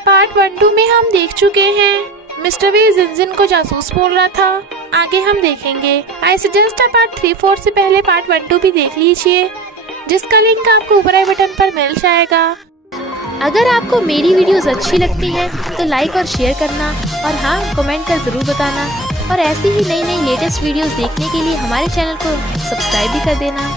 Part 1-2 में हम देख चुके हैं मिस्टर वी जिनजिन को जासूस बोल रहा था। आगे हम देखेंगे। आई सजेस्ट पार्ट 3-4 से पहले पार्ट 1-2 भी देख लीजिए, जिसका लिंक आपको ऊपर आई बटन पर मिल जाएगा। अगर आपको मेरी वीडियोस अच्छी लगती है तो लाइक और शेयर करना, और हाँ, कमेंट कर जरूर बताना। और ऐसी ही नई नई लेटेस्ट वीडियोस देखने के लिए हमारे चैनल को सब्सक्राइब भी कर देना।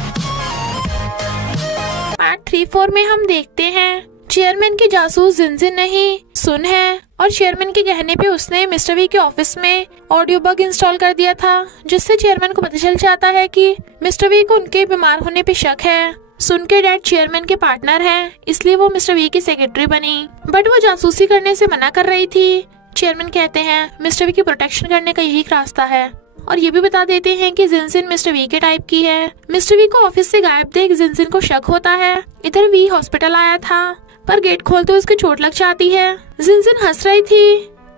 पार्ट 3-4 में हम देखते हैं चेयरमैन की जासूस जिनजिन नहीं सुन है, और चेयरमैन के कहने पे उसने मिस्टर वी के ऑफिस में ऑडियो बग इंस्टॉल कर दिया था, जिससे चेयरमैन को पता चल जाता है कि मिस्टर वी को उनके बीमार होने पे शक है। सुन के डैड चेयरमैन के पार्टनर हैं, इसलिए वो मिस्टर वी की सेक्रेटरी बनी, बट वो जासूसी करने से मना कर रही थी। चेयरमैन कहते हैं मिस्टर वी की प्रोटेक्शन करने का यही रास्ता है, और ये भी बता देते हैं कि जिनजिन मिस्टर वी के टाइप की है। मिस्टर वी को ऑफिस से गायब देख जिनजिन को शक होता है। इधर वी हॉस्पिटल आया था, पर गेट खोलते उसके चोट लग जाती है। जिनजिन हंस रही थी।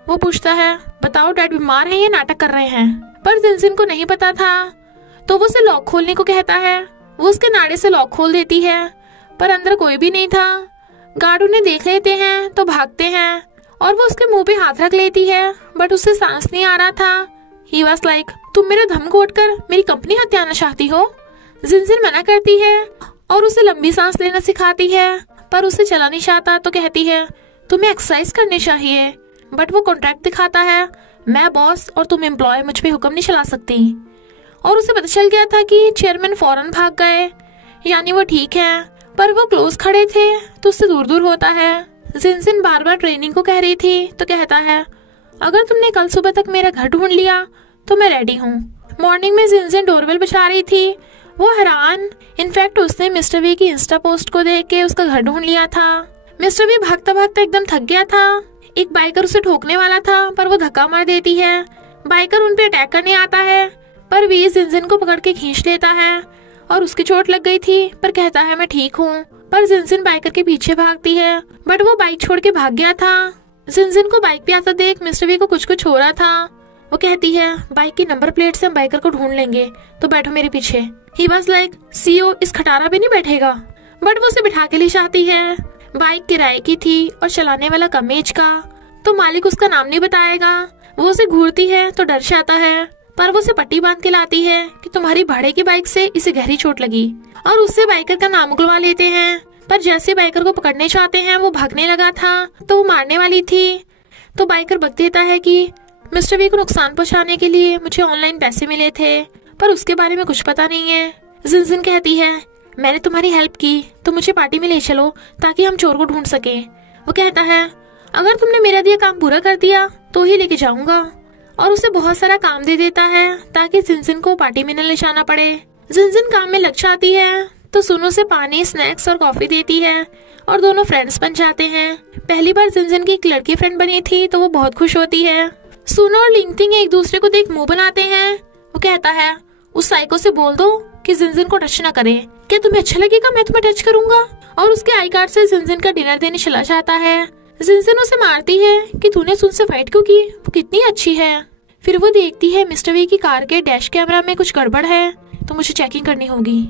वो पूछता है बताओ डैड बीमार है या नाटक कर रहे हैं, पर जिनजिन को नहीं पता था, तो वो उसे लॉक खोलने को कहता है। वो उसके नाड़े से लॉक खोल देती है, पर अंदर कोई भी नहीं था। गार्ड उन्हें देख लेते हैं तो भागते हैं, और वो उसके मुंह पे हाथ रख लेती है, बट उससे सांस नहीं आ रहा था। He was like, तुम मेरे धम घोट कर मेरी कंपनी हत्याना चाहती हो। जिनजिन मना करती है और उसे लंबी सांस लेना सिखाती है, पर उसे चला नहीं चाहता, तो कहती है तुम्हें एक्सरसाइज करनी चाहिए। बट वो कॉन्ट्रैक्ट दिखाता है, मैं बॉस और तुम एम्प्लॉय, मुझ पे हुक्म नहीं चला सकती। और उसे पता चल गया था कि चेयरमैन फौरन भाग गए, यानी वो ठीक है, पर वो क्लोज खड़े थे तो उससे दूर दूर होता है। जिनजिन बार बार ट्रेनिंग को कह रही थी, तो कहता है अगर तुमने कल सुबह तक मेरा घर ढूंढ लिया तो मैं रेडी हूँ। मॉर्निंग में जिनजिन डोरबेल बजा रही थी। वो हैरान, इनफैक्ट उसने मिस्टर वी की इंस्टा पोस्ट को देख के उसका घर ढूंढ लिया था। मिस्टर वी भागता भागता एकदम थक गया था। एक बाइकर उसे ठोकने वाला था, पर वो धक्का मार देती है। बाइकर उन पे अटैक करने आता है, पर वी जिनजिन को पकड़ के खींच लेता है, और उसकी चोट लग गई थी, पर कहता है मैं ठीक हूँ। पर जिनजिन बाइकर के पीछे भागती है, बट वो बाइक छोड़ के भाग गया था। जिनजिन को बाइक पे आता देख मिस्टर वी को कुछ हो रहा था। वो कहती है बाइक की नंबर प्लेट से हम बाइकर को ढूंढ लेंगे, तो बैठो मेरे पीछे। He was like, सीओ इस खटारा पे नहीं बैठेगा, बट वो उसे बिठा के ले जाती है। बाइक किराए की थी और चलाने वाला कम एज का, तो मालिक उसका नाम नहीं बताएगा। वो उसे घूरती है तो डर जाता है, पर वो उसे पट्टी बांध के लाती है कि तुम्हारी भाड़े की बाइक से इसे गहरी चोट लगी, और उससे बाइकर का नाम उगलवा लेते हैं। पर जैसे बाइकर को पकड़ने चाहते हैं, वो भागने लगा था, तो वो मारने वाली थी। तो बाइकर बक देता है कि मिस्टर वी को नुकसान पहुंचाने के लिए मुझे ऑनलाइन पैसे मिले थे, पर उसके बारे में कुछ पता नहीं है। जिनजिन कहती है मैंने तुम्हारी हेल्प की, तो मुझे पार्टी में ले चलो ताकि हम चोर को ढूंढ सके। वो कहता है अगर तुमने मेरा दिया काम पूरा कर दिया तो ही लेके जाऊंगा, और उसे बहुत सारा काम दे देता है ताकि जिनजिन को पार्टी में न ले जाना पड़े। जिनजिन काम में लग जाती है, तो सुनो से पानी, स्नैक्स और कॉफी देती है, और दोनों फ्रेंड्स बन जाते हैं। पहली बार जिनजिन की एक लड़की फ्रेंड बनी थी, तो वो बहुत खुश होती है। सुनो और लिंगथिंग एक दूसरे को देख मुंह बनाते हैं। वो कहता है उस साइको से बोल दो कि जिनजिन को टच ना करे। क्या तुम्हें अच्छा लगेगा मैं तुम्हें टच करूंगा? और उसके आई कार्ड से जिनजिन का डिनर देने चला जाता है। जिनजिन उसे मारती है कि तूने उनसे फाइट क्यों की, वो कितनी अच्छी है। फिर वो देखती है मिस्टर वी की कार के डैश कैमरा में कुछ गड़बड़ है, तो मुझे चेकिंग करनी होगी।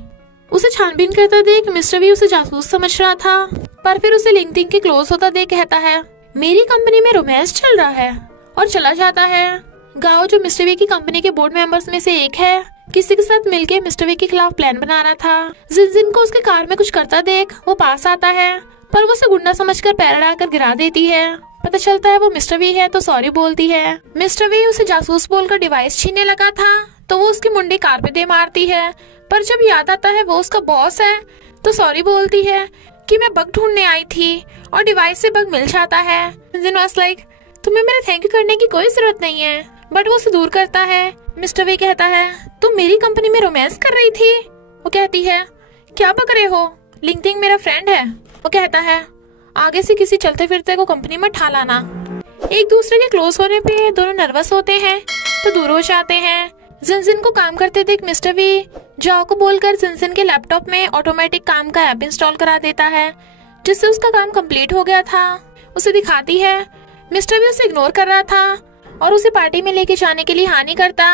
उसे छानबीन करता देख मिस्टर वी उसे जासूस समझ रहा था, पर फिर उसे लिंगथिंग के क्लोज होता देख कहता है मेरी कंपनी में रोमांस चल रहा है, और चला जाता है। गाओ जो मिस्टर वी की कंपनी के बोर्ड मेंबर्स में से एक है, किसी के साथ मिलके मिस्टर वी के खिलाफ प्लान बना रहा था। जिनजिन को उसके कार में कुछ करता देख वो पास आता है, पर वो उसे गुंडा समझकर पैर अड़ाकर गिरा देती है। पता चलता है वो मिस्टर वी है, तो सॉरी बोलती है। मिस्टर वी उसे जासूस बोलकर डिवाइस छीनने लगा था, तो वो उसकी मुंडी कार पे दे मारती है, पर जब याद आता है वो उसका बॉस है, तो सॉरी बोलती है कि मैं बग ढूंढने आई थी, और डिवाइस से बग मिल जाता है। जिनजिन वाज लाइक तुम्हें मेरे थैंक यू करने की कोई जरूरत नहीं है, बट वो उसे दूर करता है। मिस्टर वी कहता है तुम मेरी कंपनी में रोमांस कर रही थी। वो कहती है क्या बक रहे हो, लिंगथिंग मेरा फ्रेंड है। वो कहता है आगे से किसी चलते फिरते को कंपनी में ठा लाना। एक दूसरे के क्लोज होने पे दोनों नर्वस होते हैं, तो दूर हो जाते हैं। जिनजिन को काम करते देख मिस्टर वी जाओ को बोलकर जिनजिन के लैपटॉप में ऑटोमेटिक काम का ऐप इंस्टॉल करा देता है, जिससे उसका काम कंप्लीट हो गया था। उसे दिखाती है मिस्टर वी उसे इग्नोर कर रहा था और उसे पार्टी में लेके जाने के लिए हाँ नहीं करता,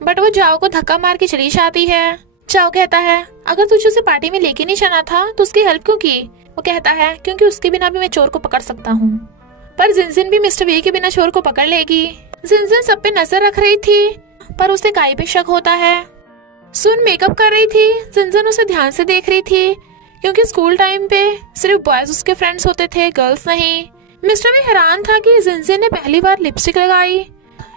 बट वो जाओ को धक्का मार के चली जाती है। जाओ कहता है अगर तुझे उसे पार्टी में लेके नहीं जाना था तो उसकी हेल्प क्यों की? वो कहता है क्योंकि उसके बिना भी मैं चोर को पकड़ सकता हूँ। पर जिनजिन भी मिस्टर वी के बिना चोर को पकड़ लेगी। जिनजिन सब पे नजर रख रही थी पर उसे काई पे शक होता है। सुन मेकअप कर रही थी, जिनजिन उसे ध्यान से देख रही थी क्योंकि स्कूल टाइम पे सिर्फ बॉयज उसके फ्रेंड्स होते थे, गर्ल्स नहीं। मिस्टर वी हैरान था कि जिनजिन ने पहली बार लिपस्टिक लगाई।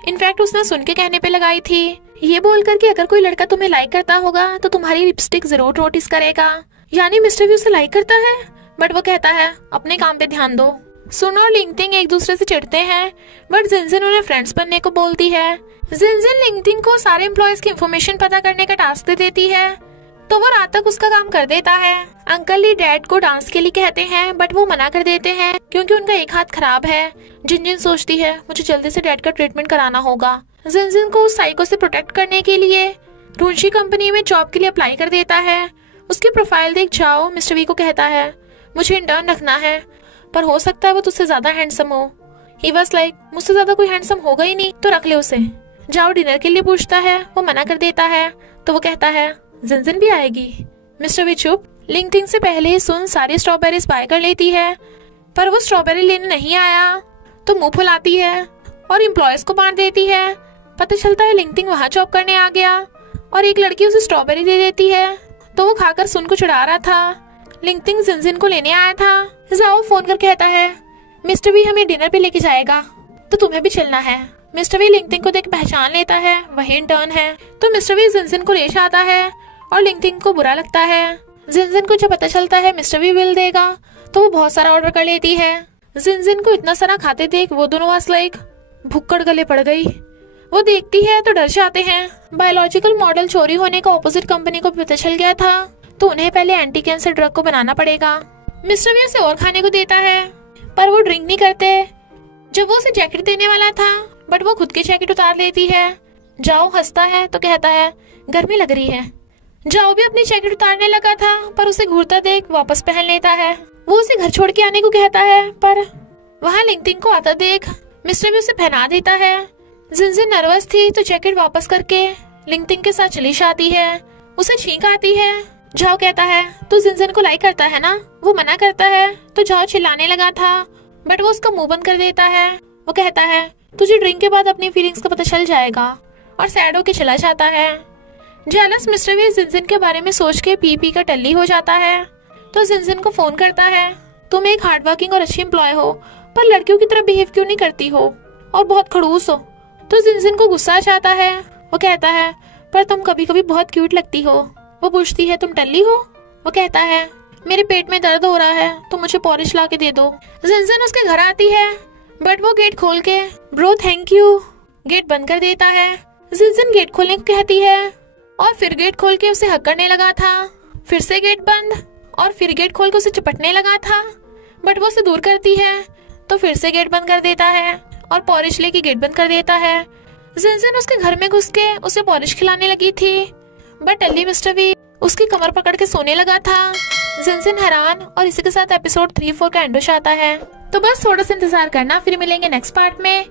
इनफैक्ट उसने सुन के कहने पे लगाई थी, ये बोलकर कि अगर कोई लड़का तुम्हें लाइक करता होगा तो तुम्हारी लिपस्टिक जरूर नोटिस करेगा। यानी मिस्टर वी उसे लाइक करता है, बट वो कहता है अपने काम पे ध्यान दो। सुन और लिंगटिंग एक दूसरे से चिढ़ते हैं, बट जिनजिन उन्हें फ्रेंड्स बनने को बोलती है। जिनजिन लिंगटिंग को सारे एम्प्लॉयज की इंफॉर्मेशन पता करने का टास्क दे देती है, तो वो रात तक उसका काम कर देता है। अंकल ली डैड को डांस के लिए कहते हैं, बट वो मना कर देते हैं क्योंकि उनका एक हाथ खराब है। जिनजिन सोचती है मुझे जल्दी से डैड का ट्रीटमेंट कराना होगा। जिनजिन को उस साइको से प्रोटेक्ट करने के लिए रुंशी कंपनी में जॉब के लिए अप्लाई कर देता है। उसकी प्रोफाइल देख जाओ मिस्टर वी को कहता है मुझे इंटर्न रखना है, पर हो सकता है वो तुझसे ज्यादा हैंडसम हो। ही वाज लाइक मुझसे ज्यादा कोई हैंडसम होगा ही नहीं तो रख ले उसे। जाओ डिनर के लिए पूछता है, वो मना कर देता है, तो वो कहता है जिनजिन भी आएगी। मिस्टर वी चुप। लिंगटिंग से पहले ही सुन सारी स्ट्रॉबेरीज बाय कर लेती है, पर वो स्ट्रॉबेरी लेने नहीं आया तो मुंह फुलाती है और एम्प्लॉयज को बांट देती है। पता चलता है लिंगटिंग वहाँ जॉब करने आ गया और एक लड़की उसे स्ट्रॉबेरी दे देती है, तो वो खाकर सुन को चिढ़ा रहा था। लिंगटिंग जिनजिन को लेने आया था। जाओ फोन कर कहता है मिस्टर वी हमें डिनर पे लेके जाएगा, तो तुम्हें भी चलना है। मिस्टर वी लिंगटिंग को देख पहचान लेता है, वही इंटर्न है, तो मिस्टर वी जिनजिन को ले जाता है और लिंगटिंग को बुरा लगता है। जिनजिन को जब पता चलता है मिस्टर वी बिल देगा, तो वो बहुत सारा ऑर्डर कर लेती है। जिनजिन को इतना सारा खाते देख वो दोनों वास लाइक भुक्कड़ गले पड़ गई। वो देखती है तो डर जाते हैं। बायोलॉजिकल मॉडल चोरी होने का ऑपोजिट कंपनी को पता चल गया था, तो उन्हें पहले एंटी कैंसर ड्रग को बनाना पड़ेगा। मिस्टर वी उसे और खाने को देता है, पर वो ड्रिंक नहीं करते। जब वो उसे जैकेट देने वाला था, बट वो खुद की जैकेट उतार लेती है। जाओ हंसता है तो कहता है गर्मी लग रही है। जाओ भी अपनी जैकेट उतारने लगा था, पर उसे घूरता देख वापस पहन लेता है। वो उसे घर छोड़ के आने को कहता है, पर वहाँ लिंगटिंग को आता देख मिस्टर वी उसे पहना देता है। जिनजिन नर्वस थी तो जैकेट वापस करके लिंगटिंग के साथ चली जाती है। उसे छींक आती है। जाओ कहता है तू जिनजिन को लाइक करता है ना। वो मना करता है तो जाओ चिल्लाने लगा था, बट वो उसका मुंह बंद कर देता है। वो कहता है तुझे ड्रिंक के बाद अपनी फीलिंग्स का पता चल जाएगा, और सैड होके चला जाता है। जेलस मिस्टर वी जिनजिन के बारे में सोच के पी का टल्ली हो जाता है, तो जिनजिन को फोन करता है तुम एक हार्डवर्किंग और अच्छी एम्प्लॉय हो, पर लड़कियों की तरह बिहेव क्यों नहीं करती हो और बहुत खड़ूस हो। तो जिनजिन को गुस्सा आ जाता है। वो कहता है पर तुम कभी कभी बहुत क्यूट लगती हो। वो पूछती है तुम टल्ली हो। वो कहता है मेरे पेट में दर्द हो रहा है तो मुझे पॉलिश ला के दे दो। जिनजिन उसके घर आती है, बट वो गेट खोल के ब्रो थैंक यू गेट बंद कर देता है। जिनजिन गेट खोलने को कहती है और फिर गेट खोल के उसे हक करने लगा था। फिर से गेट बंद और फिर गेट खोल के उसे चपटने लगा था, बट वो उसे दूर करती है, तो फिर से गेट बंद कर देता है और पॉलिश लेके गेट बंद कर देता है। जिनजिन उसके घर में घुस के उसे पॉलिश खिलाने लगी थी, बट टल्ली मिस्टर वी उसकी कमर पकड़ के सोने लगा था। जिनजिन हैरान, और इसी के साथ एपिसोड 3-4 का एंड हो जाता है। तो बस थोड़ा सा इंतजार करना, फिर मिलेंगे नेक्स्ट पार्ट में।